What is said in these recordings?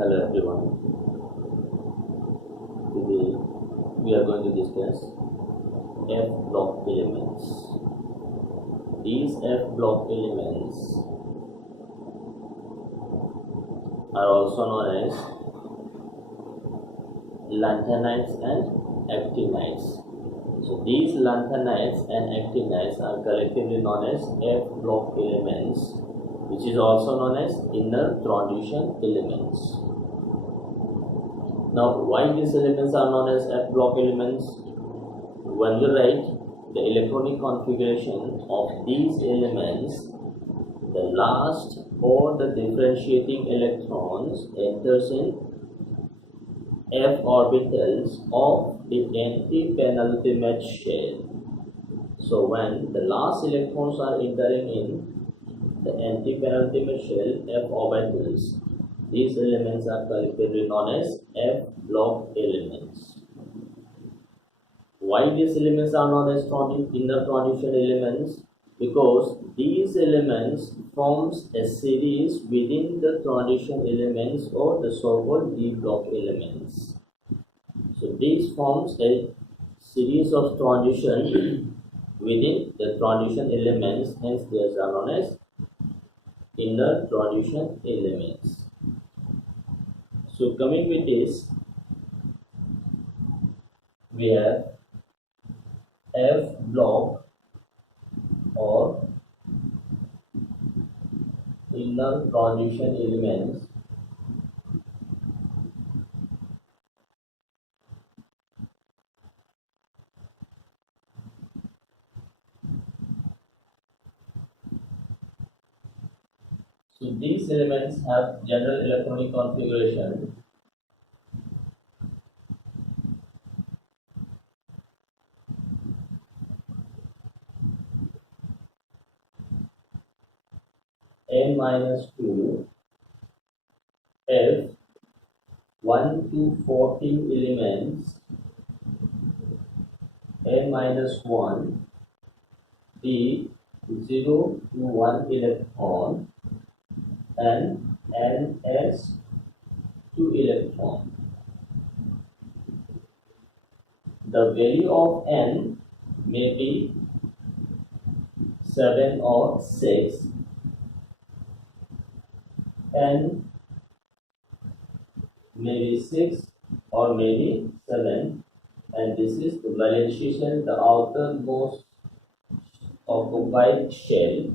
Hello everyone. Today we are going to discuss F block elements. These F block elements are also known as lanthanides and actinides. So these lanthanides and actinides are collectively known as F block elements, which is also known as inner transition elements. Now, why these elements are known as F block elements? When we write the electronic configuration of these elements, the last or the differentiating electrons enters in F orbitals of the anti-penultimate shell. So when the last electrons are entering in the anti-penultimate shell F orbitals, these elements are collectively known as F block elements. Why these elements are known as inner transition elements? Because these elements forms a series within the transition elements or the so-called D block elements. So this forms a series of transition within the transition elements, hence they are known as inner transition elements. So coming with this, we have F block or inner transition elements. So these elements have general electronic configuration n-2 F 1 to 14 elements, n-1 D 0 to 1 electron, and ns 2 electron. The value of n may be 7 or 6, n maybe 6 or maybe 7, and this is the valence shell, the outermost occupied shell.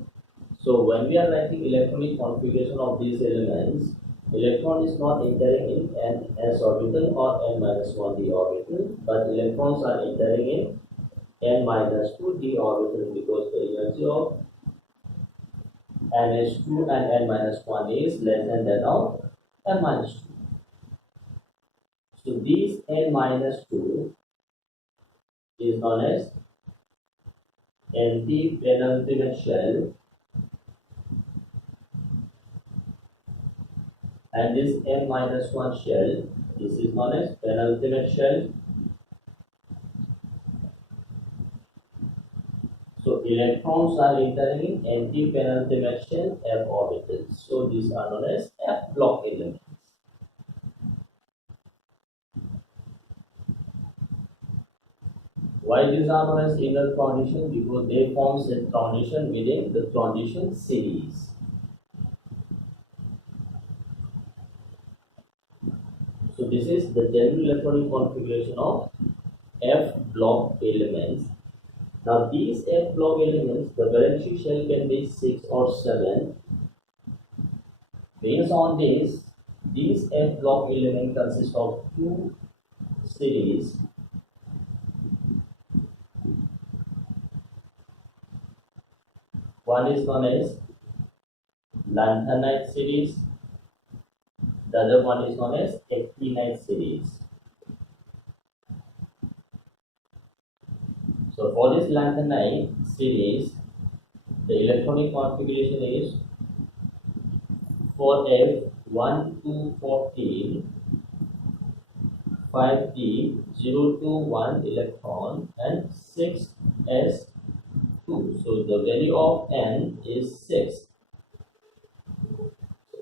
So when we are writing electronic configuration of these elements, electron is not entering in an s orbital or n-1 d orbital, but electrons are entering in n-2 d orbital, because the energy of nh2 and n-1 is less than that of n-2. So these n-2 is known as anti-penultimate shell, and this n-1 shell, this is known as penultimate shell. So electrons are entering in anti-penultimate shell F orbitals. So these are known as F block elements. Why these are known as inner transition? Because they forms a transition within the transition series. So this is the general electronic configuration of F block elements. Now these F block elements, the valence shell can be 6 or 7. Based on this, these F block element consist of two series. One is known as lanthanide series, the other one is known as actinide series. So for this lanthanide series, the electronic configuration is 4F 1 to 14, 5D 0 to 1 electron, and 6S 2. So the value of n is 6.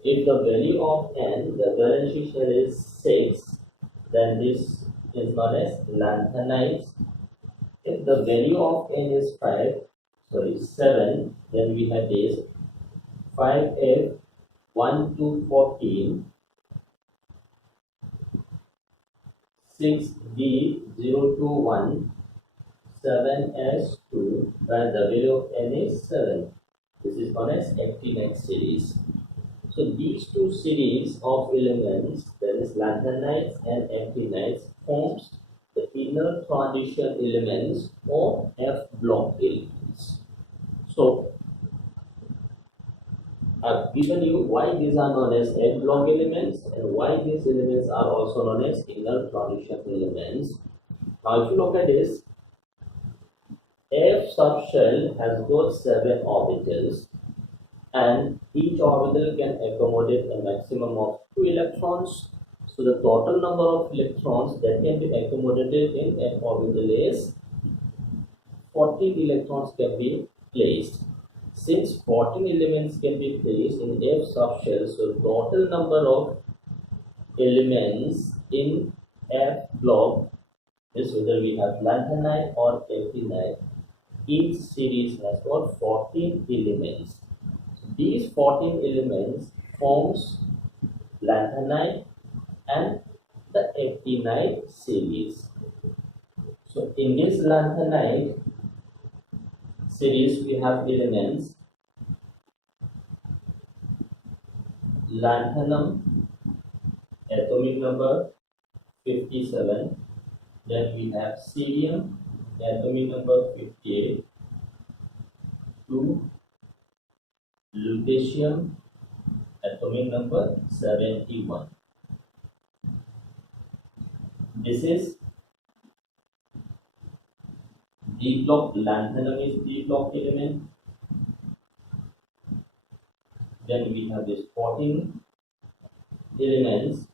if the value of n, the valence shell is 6, then this is known as lanthanides. If the value of n is 7, then we have this 5f 1 to 14, 6d 0 to 1, 7s2, where the value of n is 7. This is known as actinide series. So these two series of elements, that is lanthanides and actinides, forms the inner transition elements or F block elements. So I've given you why these are known as F block elements and why these elements are also known as inner transition elements. Now if you look at this, F subshell has got 7 orbitals, and each orbital can accommodate a maximum of 2 electrons. So the total number of electrons that can be accommodated in F orbital is 14 electrons can be placed. Since 14 elements can be placed in F subshell, so total number of elements in F block is whether we have lanthanide or actinide. Each series has got 14 elements. These 14 elements forms lanthanide and the actinide series. So in this lanthanide series we have elements lanthanum, atomic number 57, then we have cerium, atomic number 58, 2 lutetium, atomic number 71. This is D block. Lanthanum is D block element. Then we have this 14 elements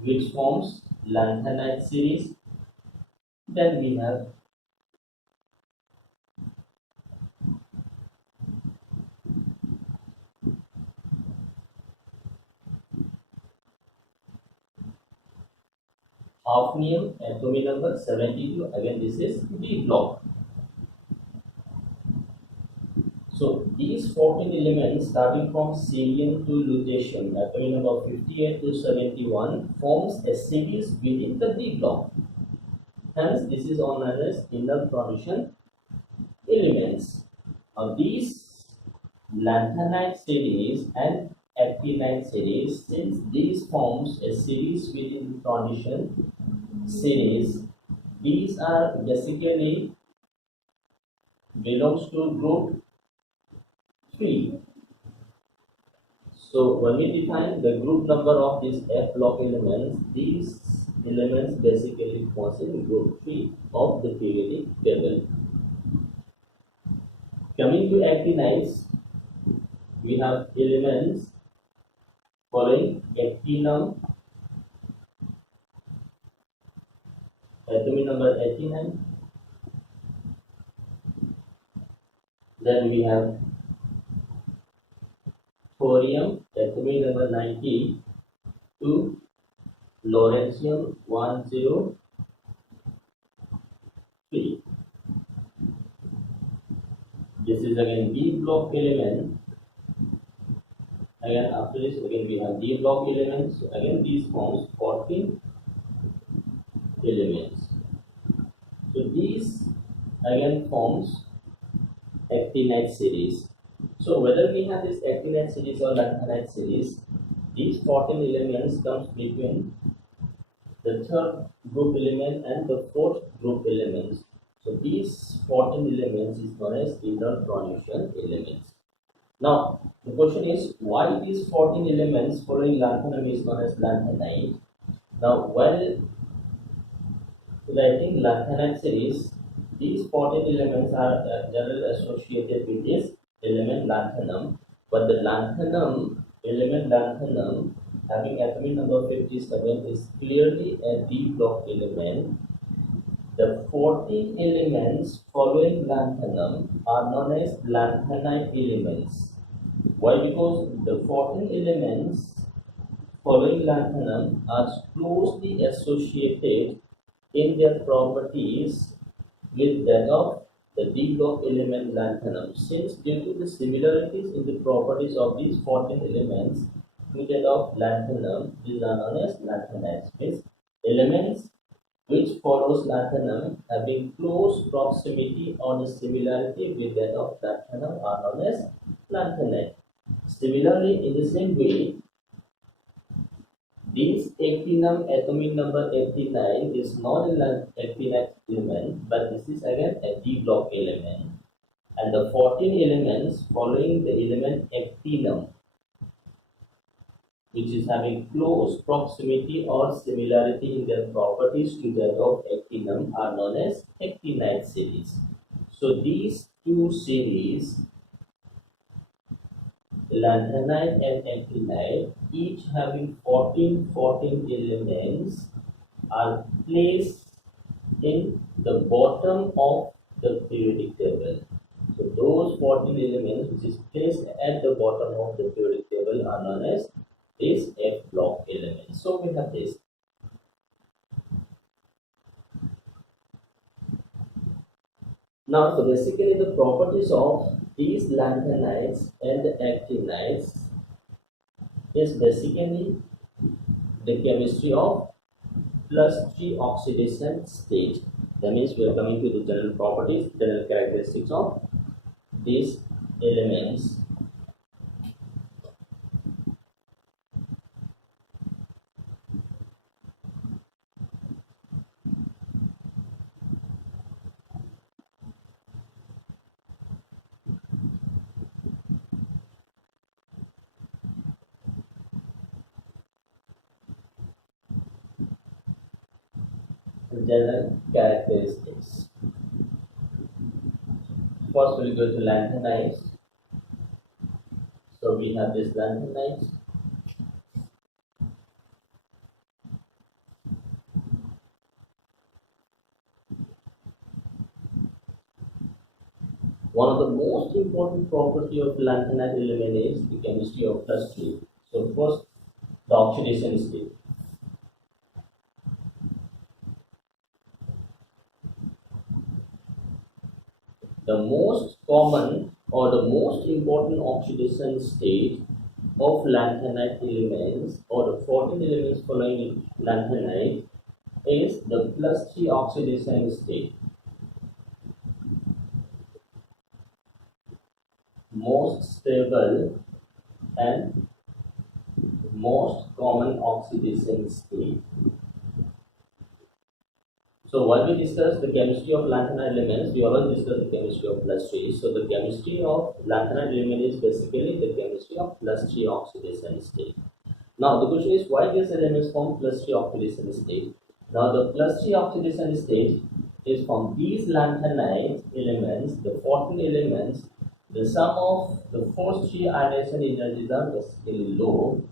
which forms lanthanide series. Then we have hafnium, atomic number 72. Again, this is D block. So these 14 elements starting from cerium to lutetium, atomic number 58 to 71, forms a series within the D block. Hence, this is known as inner transition elements. Now, these lanthanide series and actinide series, since these forms a series within the transition series, these are basically belongs to group 3. So when we define the group number of these F block elements, these elements basically falls in group 3 of the periodic table. Coming to actinides, we have elements following actinum, atomic number 89. Then we have thorium, atomic number 90 to lawrencium 103. This is again D block element. Again after this again we have D block elements. So again these forms 14 elements. So these again forms actinide series. So whether we have this actinide series or lanthanide series, these 14 elements comes between the third group element and the fourth group elements. So these 14 elements is known as inner transition elements. Now the question is why these 14 elements following lanthanum is known as lanthanide. Now while writing lanthanide series, these 14 elements are generally associated with this element lanthanum, but the lanthanum element lanthanum having atomic number 57 is clearly a D block element. The 14 elements following lanthanum are known as lanthanide elements, Why? Because the 14 elements following lanthanum are closely associated in their properties with that of the D block element lanthanum. Since due to the similarities in the properties of these 14 elements with that of lanthanum, these are known as lanthanides. Means elements which follows lanthanum having close proximity or the similarity with that of lanthanum are known as lanthanide. Similarly, in the same way, this actinum atomic number 89 is not an actinide element, but this is again a D block element. And the 14 elements following the element actinum, which is having close proximity or similarity in their properties to that of actinum, are known as actinide series. So these two series, lanthanide and actinide, each having 14 elements, are placed in the bottom of the periodic table. So those 14 elements which is placed at the bottom of the periodic table are known as this F block elements. So we have this. Now, so basically the properties of these lanthanides and actinides is basically the chemistry of +3 oxidation state. That means we are coming to the general properties, general characteristics of these elements. General characteristics. First, we'll go to lanthanides. So we have this lanthanides. One of the most important property of lanthanide element is the chemistry of +3. So first, the oxidation state. The most common or the most important oxidation state of lanthanide elements or the 14 elements following lanthanide is the +3 oxidation state. Most stable and most common oxidation state. So while we discuss the chemistry of lanthanide elements, we always discuss the chemistry of +3. So the chemistry of lanthanide element is basically the chemistry of +3 oxidation state. Now the question is, why these elements form +3 oxidation state? Now the +3 oxidation state is from these lanthanide elements, the 14 elements. The sum of the first three ionization energies are basically low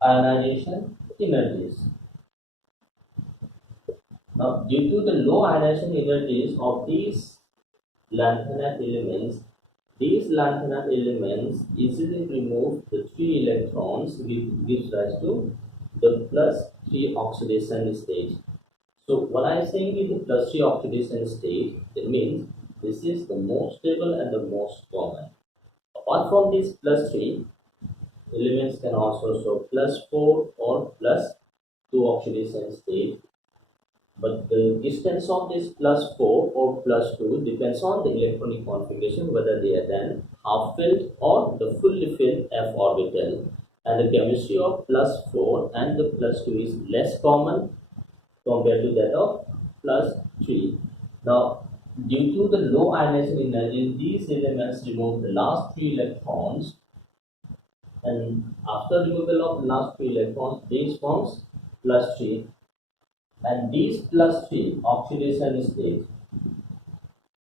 ionization energies. Now, due to the low ionization energies of these lanthanide elements, these lanthanide elements easily remove the 3 electrons, which gives rise to the +3 oxidation state. So, what I am saying is the +3 oxidation state, it means this is the most stable and the most common. Apart from this +3, elements can also show +4 or +2 oxidation state. But the distance of this +4 or +2 depends on the electronic configuration, whether they are then half filled or the fully filled f orbital. And the chemistry of +4 and the +2 is less common compared to that of +3. Now, due to the low ionization energy, these elements remove the last 3 electrons, and after removal of the last 3 electrons, this forms +3. And these +3 oxidation state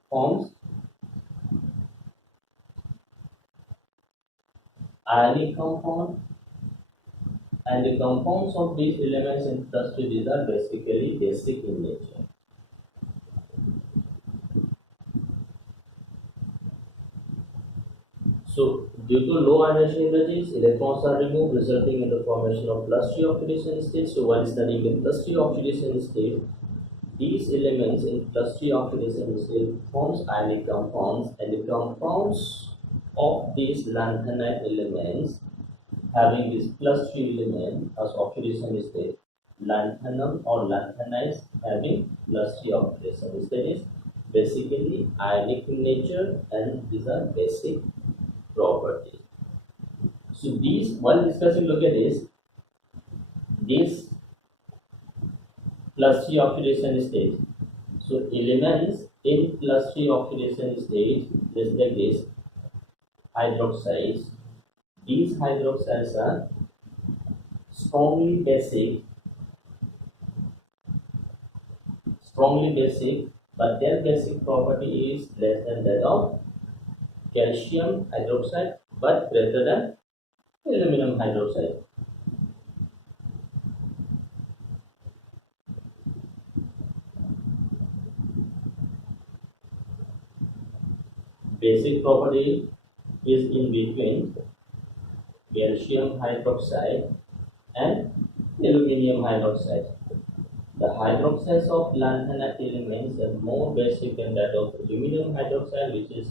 forms ionic compound, and the compounds of these elements in +3, these are basically basic in nature. So due to low ionization energies, electrons are removed, resulting in the formation of plus 3 oxidation state. So while studying the plus 3 oxidation state, these elements in plus 3 oxidation state forms ionic compounds, and the compounds of these lanthanide elements having this plus 3 element as oxidation state, lanthanum or lanthanides having plus 3 oxidation state is basically ionic in nature, and these are basic properties. So these, while discussing, look at this plus 3 oxidation state. So elements in plus 3 oxidation state, just like this, hydroxides. These hydroxides are strongly basic, but their basic property is less than that of calcium hydroxide, but greater than aluminum hydroxide. Basic property is in between calcium hydroxide and aluminum hydroxide. The hydroxides of lanthanide elements are more basic than that of aluminum hydroxide, which is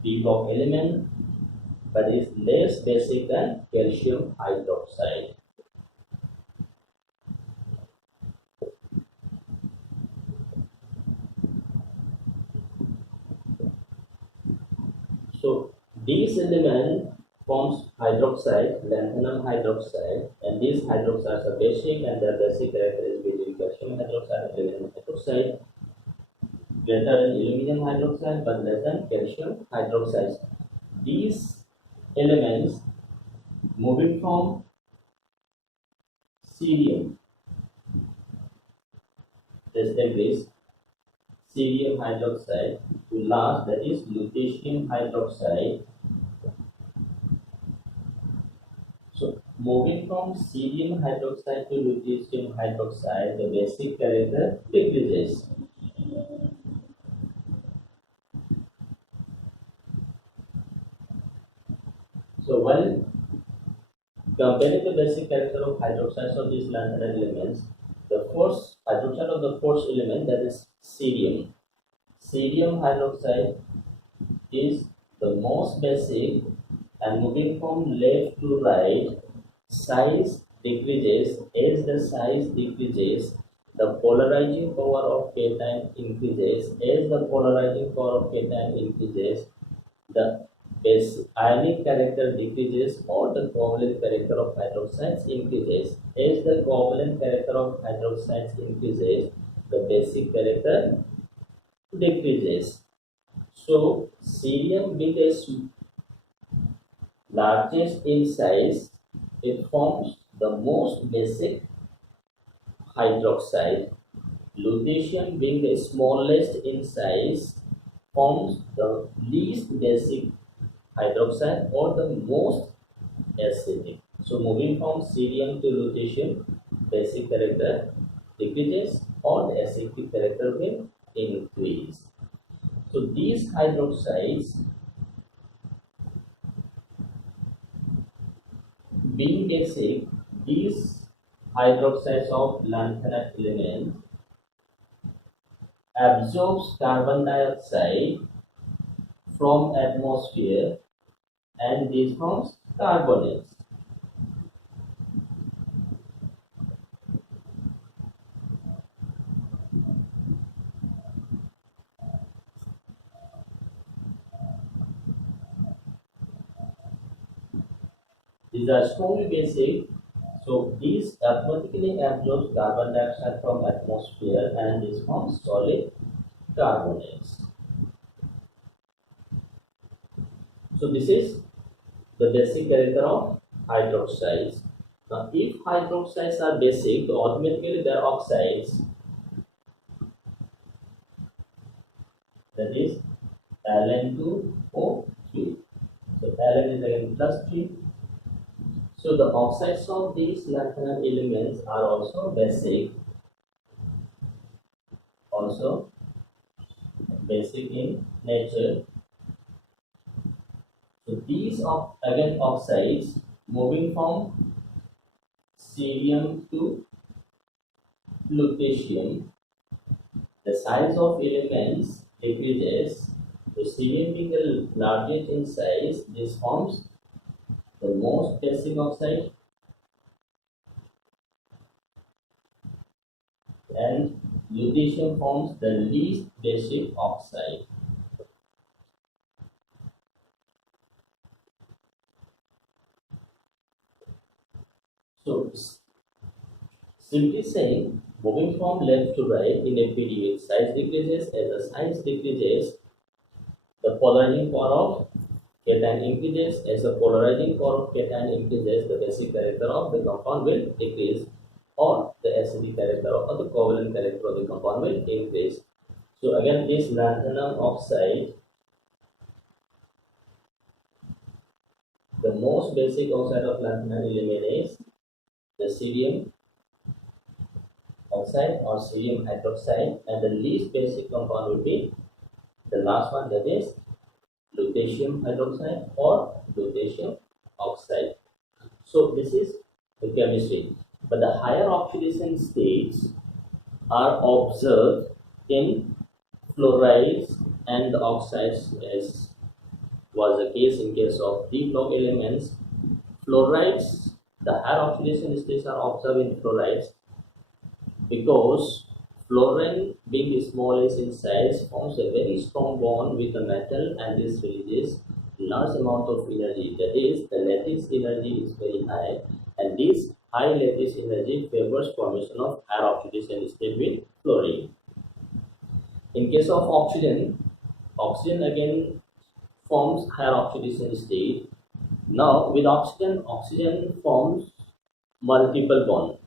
p-block element, but is less basic than calcium hydroxide. So these element forms hydroxide, lanthanum hydroxide, and these hydroxides are basic, and their basic character is between calcium hydroxide and aluminum hydroxide, greater than aluminum hydroxide but less than calcium hydroxide. These elements moving from cerium, just like this, cerium hydroxide, to last, that is lutetium hydroxide. So moving from cerium hydroxide to lutetium hydroxide, the basic character decreases. So while comparing the basic character of hydroxides of these lanthanide elements, the first hydroxide of the first element, that is cerium. Cerium hydroxide is the most basic, and moving from left to right, size decreases. As the size decreases, the polarizing power of cation increases. As the polarizing power of cation increases, the base ionic character decreases, or the covalent character of hydroxides increases. As the covalent character of hydroxides increases, the basic character decreases. So cerium being largest in size, it forms the most basic hydroxide. Lutetium being the smallest in size, forms the least basic hydroxide, or the most acidic. So moving from cerium to lutetium, basic character decreases, or the acidic character will increase. So these hydroxides being basic, these hydroxides of lanthanide element absorbs carbon dioxide from atmosphere, and this forms carbonates. These are strongly basic, so these automatically absorbs carbon dioxide from atmosphere, and this forms solid carbonates. So this is the basic character of hydroxides. Now if hydroxides are basic, automatically they are oxides, that is Ln2O3. So Ln is again plus 3. So the oxides of these lanthanide elements are also basic, in nature. So these are again oxides moving from cerium to lutetium. The size of elements decreases. So cerium being the largest in size, this forms the most basic oxide, and lutetium forms the least basic oxide. So simply saying, moving from left to right in a period, size decreases. As the size decreases, the polarizing power of cation increases. As the polarizing power of cation increases, the basic character of the compound will decrease, or the acidic character or the covalent character of the compound will increase. So again, this lanthanum oxide, the most basic oxide of lanthanum element is the cerium oxide or cerium hydroxide, and the least basic compound will be the last one, that is lutetium hydroxide or lutetium oxide. So this is the chemistry. But the higher oxidation states are observed in fluorides and oxides, as was the case in case of D block elements. Fluorides, the higher oxidation states are observed in fluorides because fluorine, being smallest in size, forms a very strong bond with the metal, and this releases large amount of energy. That is, the lattice energy is very high, and this high lattice energy favors formation of higher oxidation state with fluorine. In case of oxygen, oxygen again forms higher oxidation state. Now with oxygen, oxygen forms multiple bond.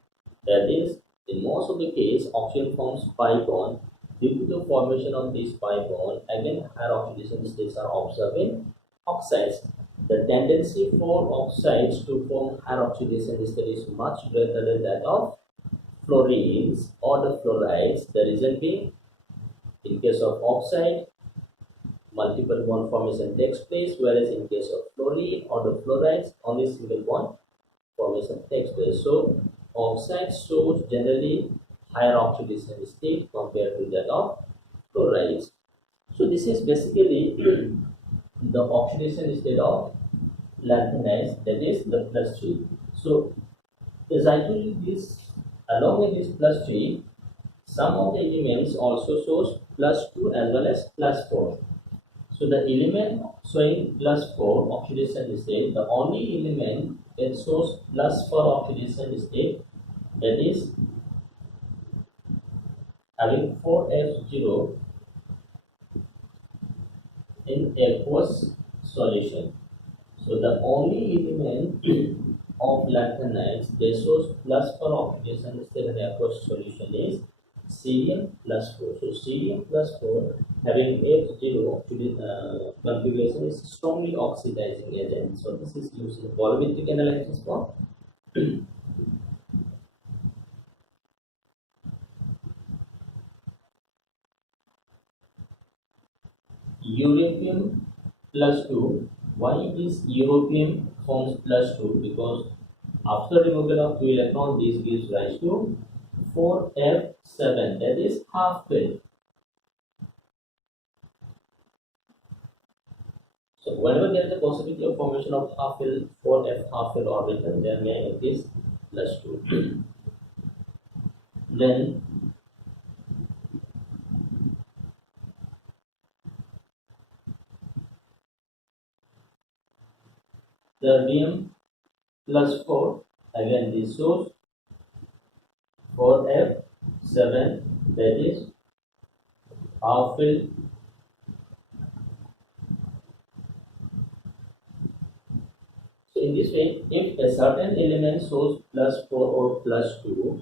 That is, in most of the case, oxygen forms pi bond. Due to the formation of this pi bond, again higher oxidation states are observed in oxides. The tendency for oxides to form higher oxidation state is much greater than that of fluorines or the fluorides. The reason being, in case of oxide, multiple bond formation takes place, whereas in case of fluorine or the fluorides, only single bond formation takes place. So oxides shows generally higher oxidation state compared to that of fluorides. So this is basically the oxidation state of lanthanides, that is the plus 3. So as I told you this, along with this plus 3, some of the elements also shows plus 2 as well as plus 4. So the element showing plus 4 oxidation state, the only element that shows plus 4 oxidation state, that is having 4F0 in aqueous solution. So the only element of lanthanides that shows plus 4 oxidation state in aqueous solution is cerium plus 4. So cerium plus 4 having F0 configuration is strongly oxidizing agent. So this is used in volumetric analysis for Europium plus 2. Why is europium forms plus 2? Because after removal of 2 electrons, this gives rise to 4F7, that is half filled. So whenever there is a possibility of formation of half filled 4F half filled orbital, there may exist plus 2. Then terbium plus 4, again this shows 4F7, that is half filled. So in this way, if a certain element shows plus 4 or plus 2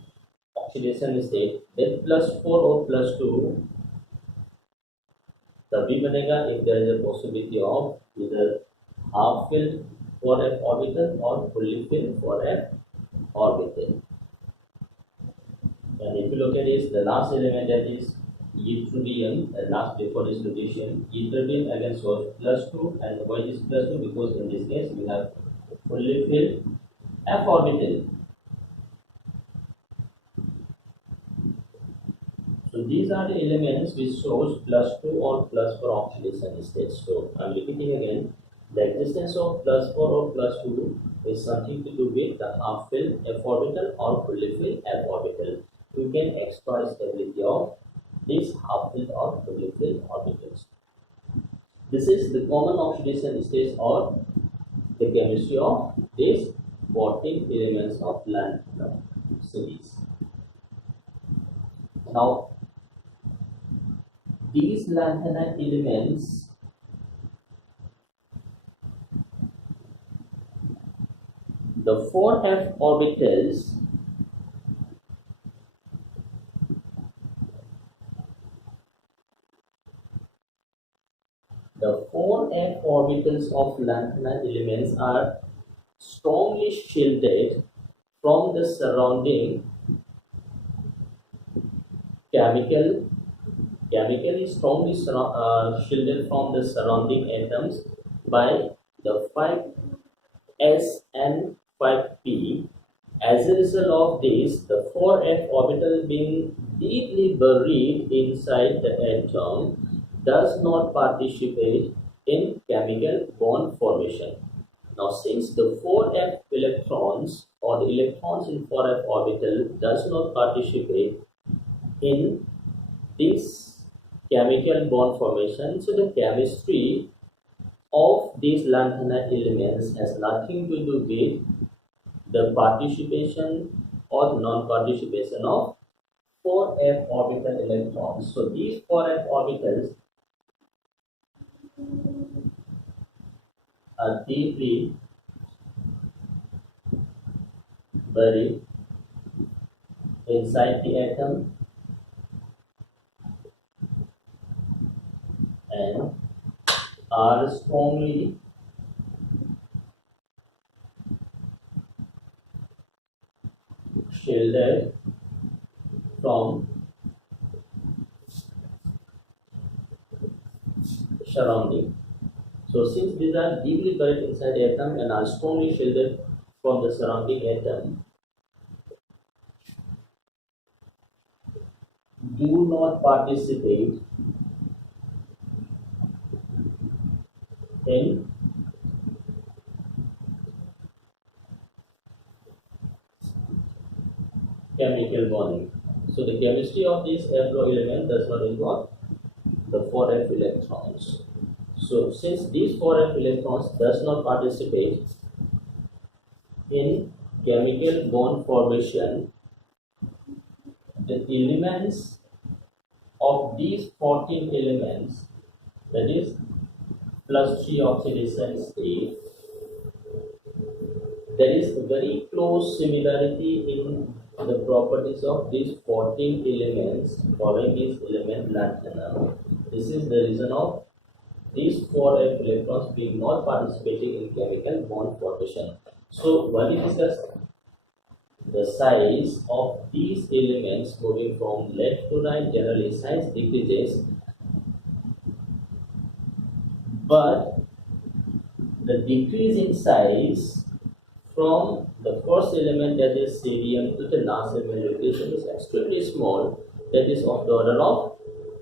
oxidation state, then plus 4 or plus 2 तभी बनेगा if there is a possibility of either half filled 4f orbital or fully filled 4f orbital. And if you look at this, the last element, that is yttrium, last before this notation, yttrium against was +2, and why is +2? Because in this case we have fully filled f orbital. So these are the elements which shows +2 or +4 oxidation state. So I'm repeating again, the existence of +4 or +2 is something to do with the half-filled f orbital or fully filled f orbital. We can exploit stability of these half-filled or fully filled orbitals. This is the common oxidation state or the chemistry of these 14 elements of lanthanide series. Now, these lanthanide elements the 4f orbitals of lanthanide elements are strongly shielded from the surrounding chemically strongly shielded from the surrounding atoms by the 5s and 5p. As a result of this, the 4f orbital being deeply buried inside the atom does not participate in chemical bond formation. Now, since the 4f electrons or the electrons in 4f orbital does not participate in this chemical bond formation, so the chemistry of these lanthanide elements has nothing to do with the participation or the non-participation of 4f orbital electrons. So these 4f orbitals are deeply buried inside the atom and are strongly shielded from surrounding. So since these are deeply buried inside the atom and are strongly shielded from the surrounding atom, do not participate in chemical bonding. So the chemistry of this fblock element does not involve the 4f electrons. So since these 4f electrons does not participate in chemical bond formation, the elements of these 14 elements, that is +3 oxidation state, there is a very close similarity in the properties of these 14 elements following this element lanthanum. This is the reason of these 4f electrons being not participating in chemical bond formation. So when we discuss the size of these elements moving from left to right, generally size decreases, but the decrease in size from the first element, that is cerium, to the last element location is extremely small, that is of the order of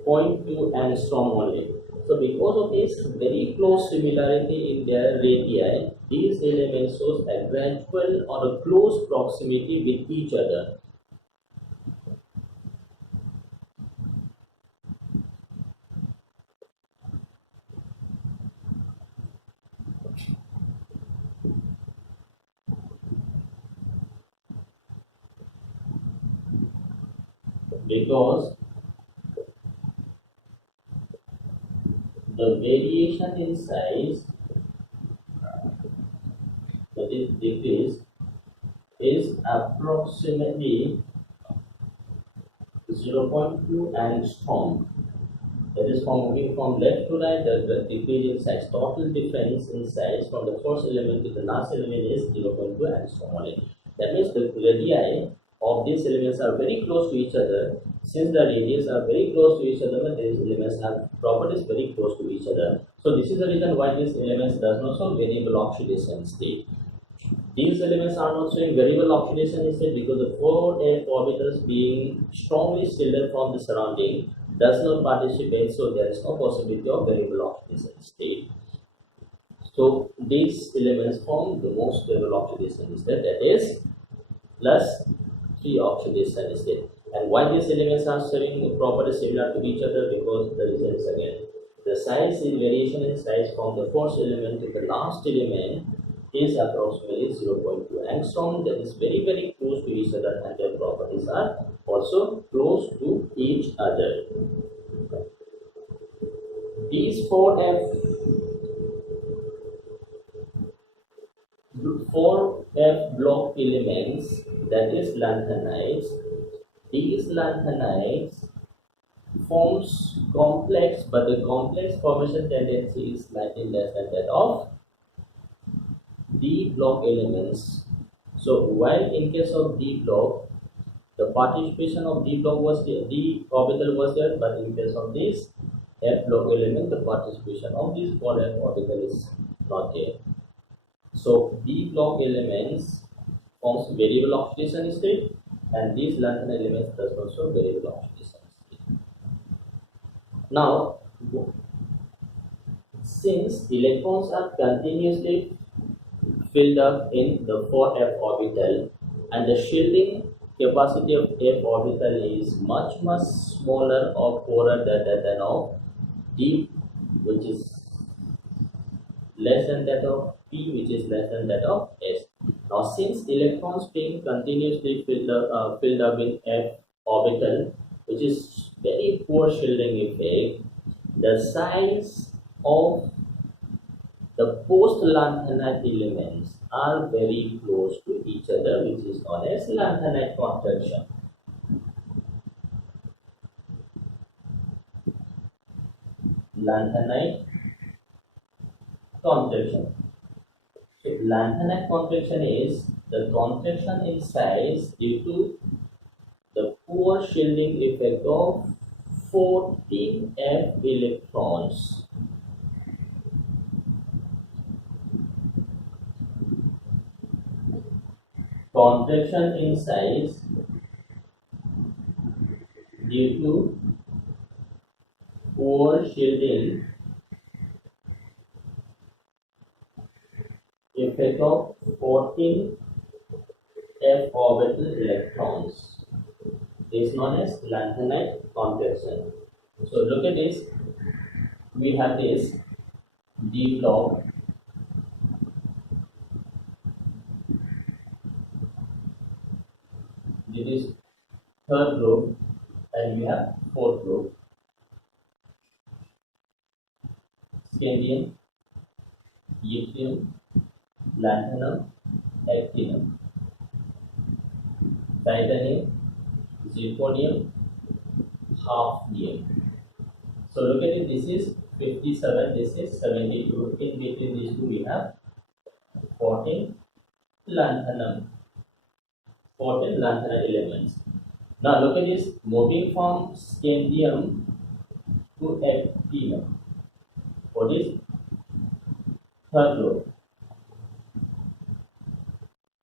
0.2 angstrom only. So because of this very close similarity in their radii, these elements shows a gradual or a close proximity with each other. Because the variation in size, that is decrease, is approximately 0.2 angstrom. That is from moving from left to right, the decrease in size. Total difference in size from the first element to the last element is 0.2 angstrom only. That means the radii of these elements are very close to each other. since the radius are very close to each other, these elements have properties very close to each other. So this is the reason why these elements does not show variable oxidation state. These elements are not showing variable oxidation state because the 4f orbitals being strongly shielded from the surrounding does not participate, so there is no possibility of variable oxidation state. So these elements form the most stable oxidation state, that is plus 3 oxidation state. And why these elements are showing properties similar to each other? Because the reason is again the size in variation in size from the first element to the last element is approximately 0.2 angstrom. That is very close to each other, and their properties are also close to each other. These 4f block elements, that is lanthanides, these lanthanides forms complex, but the complex formation tendency is slightly less than that of D block elements. So while in case of D block, the participation of D block was there, D orbital was there, but in case of this F block element, the participation of this 4f orbital is not there. So D block elements forms variable oxidation state, and these lanthanide elements does not show variable oxidation state. Now, since electrons are continuously filled up in the 4f orbital, and the shielding capacity of f orbital is much smaller or poorer than of D, which is less than that of P, which is less than that of S. Now, since electrons being continuously filled up in f orbital, which is very poor shielding effect, the size of the post-lanthanide elements are very close to each other, which is known as lanthanide contraction. Lanthanide contraction. So lanthanide contraction is the contraction in size due to the poor shielding effect of 14f electrons. Contraction in size due to poor shielding effect of 14 f orbital electrons is known as lanthanide contraction. So look at this. We have this D block, this is third group, and we have fourth group. Scandium, yttrium, lanthanum, actinium, titanium, zirconium, hafnium. So look at it, this is 57, this is 72. In between these two we have 14 lanthanide elements. Now look at this, moving from scandium to actinium for this third group,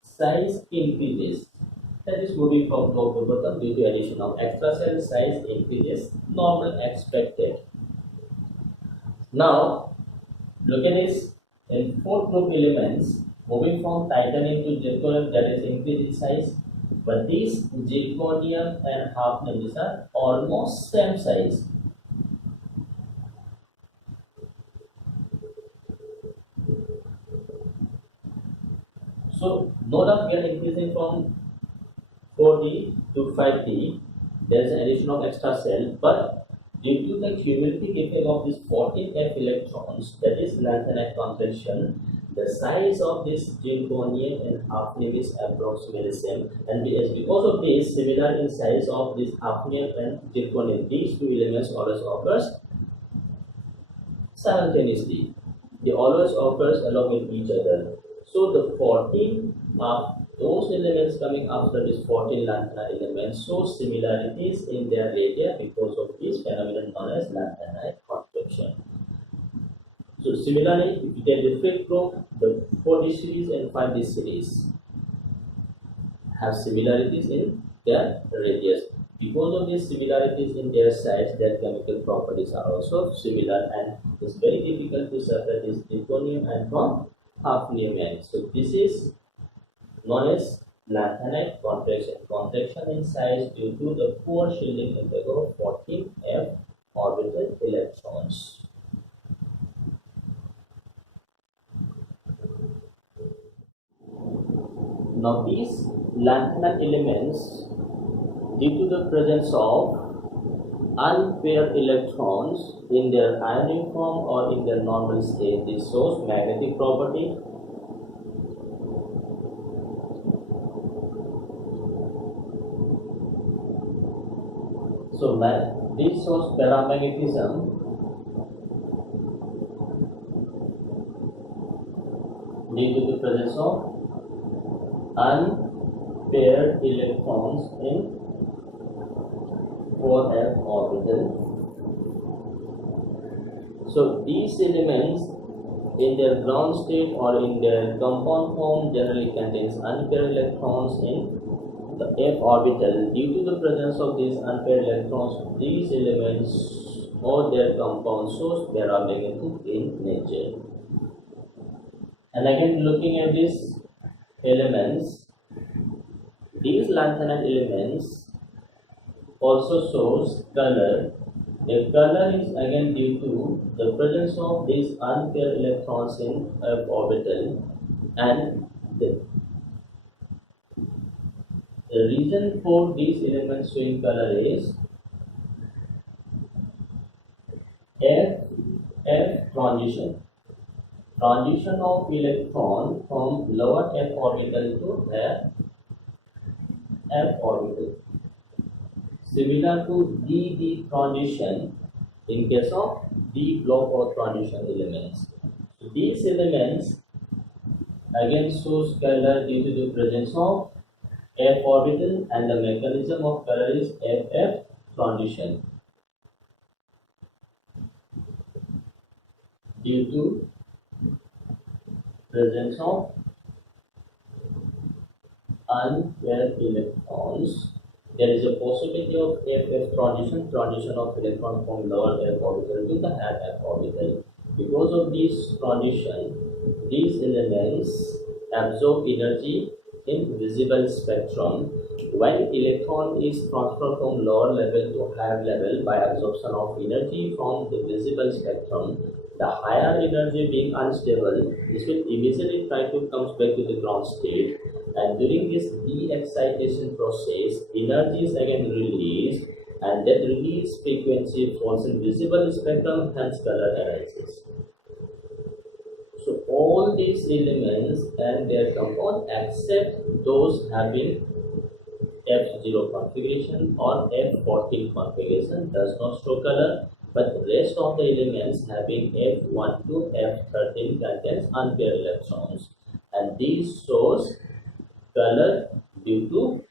size increases, that is moving from top to bottom due to addition of extra cell, size increases, normal expected. Now look at this, in fourth group elements moving from titanium to zirconium, that is increase in size, but these zirconium and hafnium, these are almost same size. So no doubt we are increasing from 4D to 5D, there is an addition of extra cell, but due to the cumulative effect of this 14f electrons, that is lanthanide contraction, the size of this zirconium and hafnium is approximately the same, and because of this similar in size of this hafnium and zirconium, these two elements always occurs simultaneously. They always occurs along with each other. So the 14 Those elements coming after these 14 lanthanide elements show similarities in their radii because of this phenomenon known as lanthanide contraction. So similarly, if you take the fifth group, the 4D series and 5D series have similarities in their radius. Because of these similarities in their size, their chemical properties are also similar, and it's very difficult to separate this zirconium and from hafnium. So this is known as lanthanide contraction. Contraction in size due to the poor shielding effect of 14F orbital electrons. Now these lanthanide elements, due to the presence of unpaired electrons in their ionic form or in their normal state, this shows magnetic property. So this shows paramagnetism due to the presence of unpaired electrons in 4f orbital. So these elements in their ground state or in their compound form generally contains unpaired electrons in the f orbital. Due to the presence of these unpaired electrons, these elements or their compound shows paramagnetic in nature. And again, looking at these elements, these lanthanide elements also shows color. The color is again due to the presence of these unpaired electrons in f orbital, and the reason for these elements showing color is F transition of electron from lower f orbital to f orbital, similar to d transition in case of d block or transition elements. So these elements again shows color due to the presence of f orbital, and the mechanism of color is ff transition due to presence of unpaired electrons. There is a possibility of ff transition of electron from lower f orbital to the higher f orbital. Because of this transition, these elements absorb energy in visible spectrum. When electron is transferred from lower level to higher level by absorption of energy from the visible spectrum, the higher energy being unstable, this will immediately try to come back to the ground state, and during this de-excitation process, energy is again released, and that release frequency falls in visible spectrum, hence color arises. So all these elements and their compound except those having F0 configuration or F14 configuration does not show color, but the rest of the elements having F1 to F13 contains unpaired electrons, and these shows color due to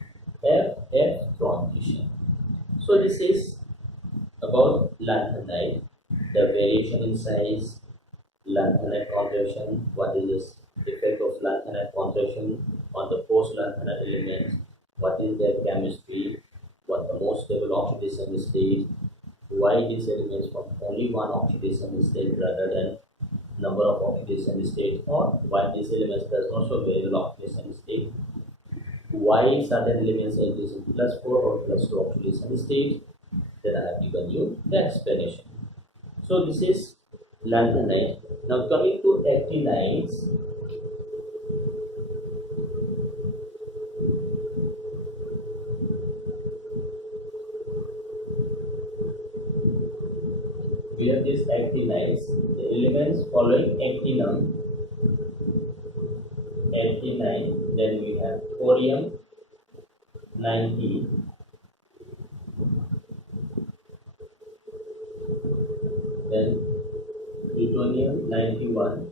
FF transition. So this is about lanthanide, the variation in size, lanthanide contraction, what is the effect of lanthanide contraction on the post-lanthanide elements, what is their chemistry, what the most stable oxidation state, why these elements form only one oxidation state rather than number of oxidation states, or why these elements does not show variable oxidation state, why certain elements exist in +4 or +2 oxidation state. Then I have given you the explanation. So this is lanthanide. Now coming to actinides. We have these actinides, the elements following actinum, actinide, then we have thorium 90, then plutonium 91,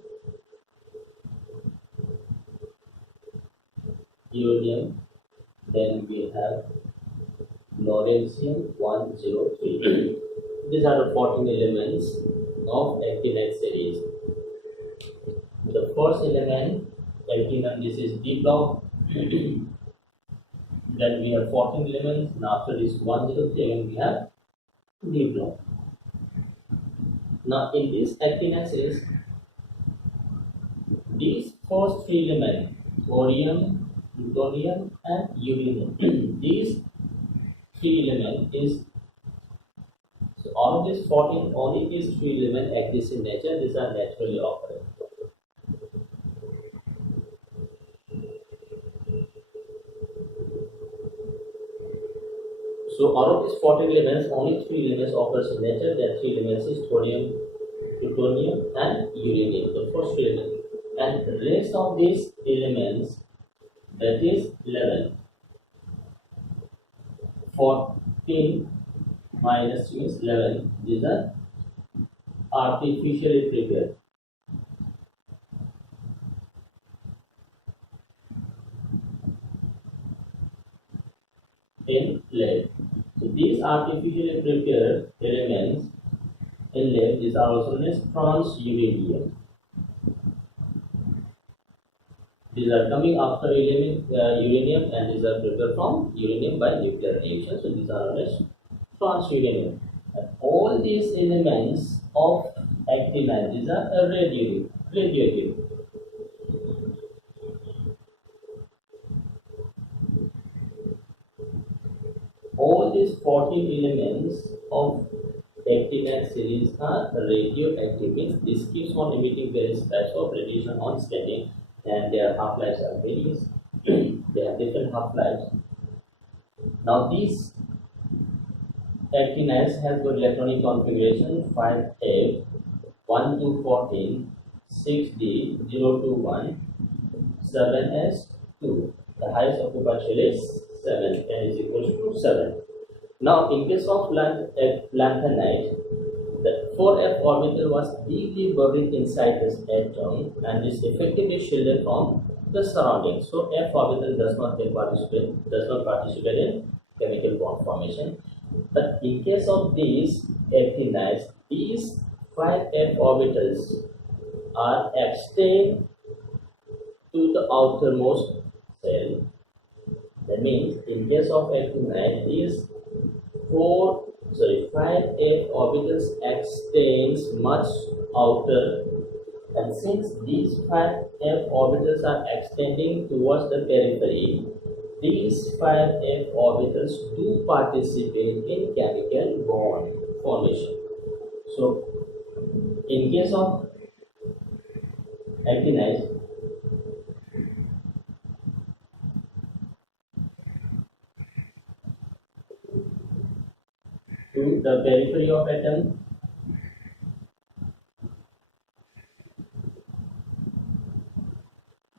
neodymium, then we have lawrencium 103. These are the 14 elements of actinide series. The first element, actinum, this is D block. Then we have 14 elements, and after this 103 again we have D block. Now in this actinide series, these first three elements, thorium, plutonium and uranium, these three elements is, so all of these 14, only these three elements exist in nature. These are naturally occurring. So out of these 14 elements, only 3 elements occurs in nature. That 3 elements is thorium, plutonium and uranium, the first 3 elements. And the rest of these elements, that is 11. 14 minus 2 is 11. These are artificially prepared. In lab. So these artificially prepared elements in lab, these are also known as trans-uranium. These are coming after uranium, and these are prepared from uranium by nuclear reaction. So these are known as trans-uranium. And all these elements of actinide, these are radioactive. All these 14 elements of actinide series are radioactive, means this keeps on emitting various types of radiation on standing, and their half-lives are various. They have different half-lives. Now these actinides have good electronic configuration 5F, 1 to 14, 6D, 0 to 1, 7S2. The highest occupied shell is 7, n is equals to 7. Now in case of lanthanide, the 4f orbital was deeply buried inside this atom, and is effectively shielded from the surroundings. So f orbital does not participate in chemical bond formation. But in case of these actinides, these 5f orbitals are extended to the outermost shell. That means in case of actinide, these 5f orbitals extends much outer, and since these 5f orbitals are extending towards the periphery, these 5f orbitals do participate in chemical bond formation. So in case of actinides, to the periphery of atom,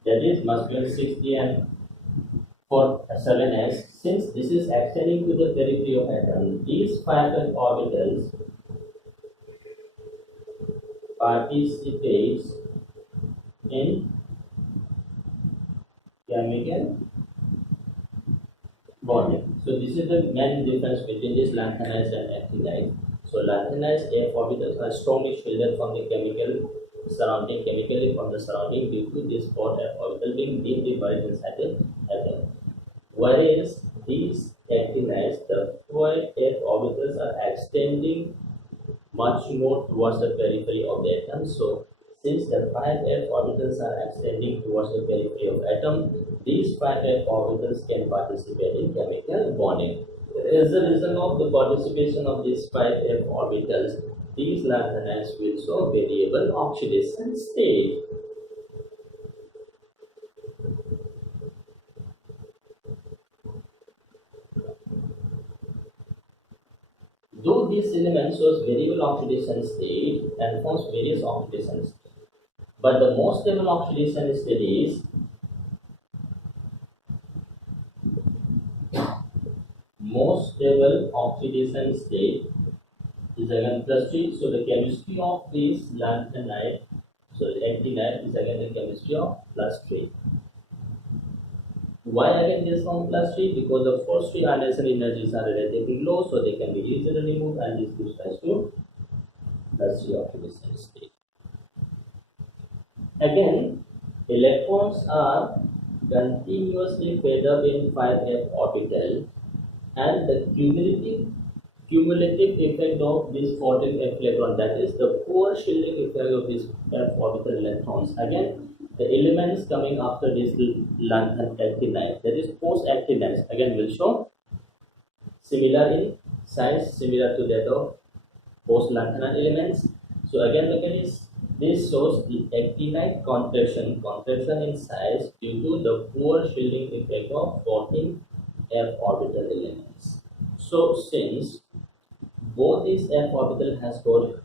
that is must be 6D, and for 7s, since this is extending to the periphery of atom, these 5f orbitals participates in chemical bonding. So this is the main difference between these lanthanides and actinides. So lanthanides, f orbitals are strongly shielded from the chemically from the surrounding due to this 4f orbital being deeply buried inside the atom. Whereas these actinides, the 4f orbitals are extending much more towards the periphery of the atom. So since the 5f orbitals are extending towards the periphery of atom, these 5f orbitals can participate in chemical bonding. As a result of the participation of these 5f orbitals, these lanthanides will show variable oxidation state. Though this element shows variable oxidation state and forms various oxidation states, but the most stable oxidation state is again +3. So the chemistry of this lanthanide, so the actinide is again the chemistry of +3. Why again this form plus 3? Because the first three ionization energies are relatively low, so they can be easily removed, and this gives rise to plus 3 oxidation state. Again, electrons are continuously fed up in 5f orbital, and the cumulative effect of this 14f electron, that is the poor shielding effect of these f orbital electrons. Again, the elements coming after this lanthanides, that is post actinides, again will show similar in size, similar to that of post lanthanide elements. So again look at this. This shows the actinide contraction in size due to the poor shielding effect of 14f orbital elements. So since both these f orbital has got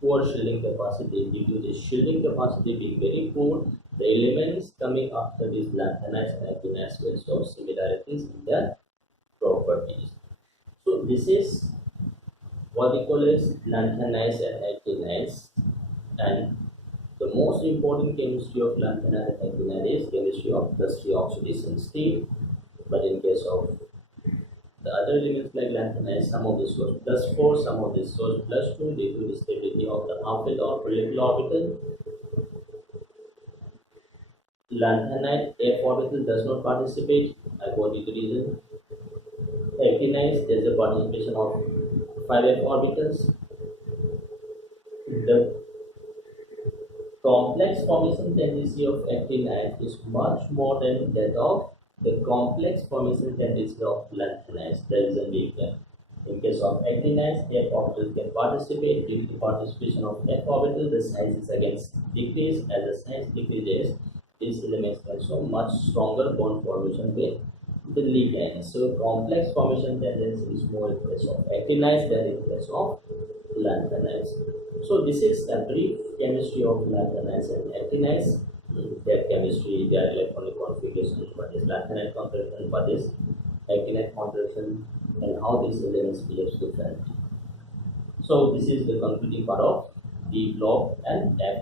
poor shielding capacity, due to the shielding capacity being very poor, the elements coming after these lanthanides and actinides will show similarities in their properties. So this is what we call as lanthanides and actinides, and the most important chemistry of lanthanide and actinide is chemistry of plus 3 oxidation state. But in case of the other elements like lanthanides, some of this was plus 4, some of this was plus 2 due to the stability of the outlet or molecular orbital. Lanthanide f orbital does not participate according to reason. Actinides, there is a participation of 5f orbitals. The complex formation tendency of actinides is much more than that of the complex formation tendency of lanthanides. There is a big gap. In case of actinides, f orbital can participate. Due to the participation of f orbital, the size is again decreased. As the size decreases, these elements can show much stronger bond formation with the ligand. So complex formation tendency is more in case of actinides than in case of lanthanides. So this is a brief chemistry of lanthanides and actinides. Their chemistry, their electronic configuration, what is lanthanide configuration, what is actinide configuration, and how these elements behave differently. So this is the concluding part of D block and F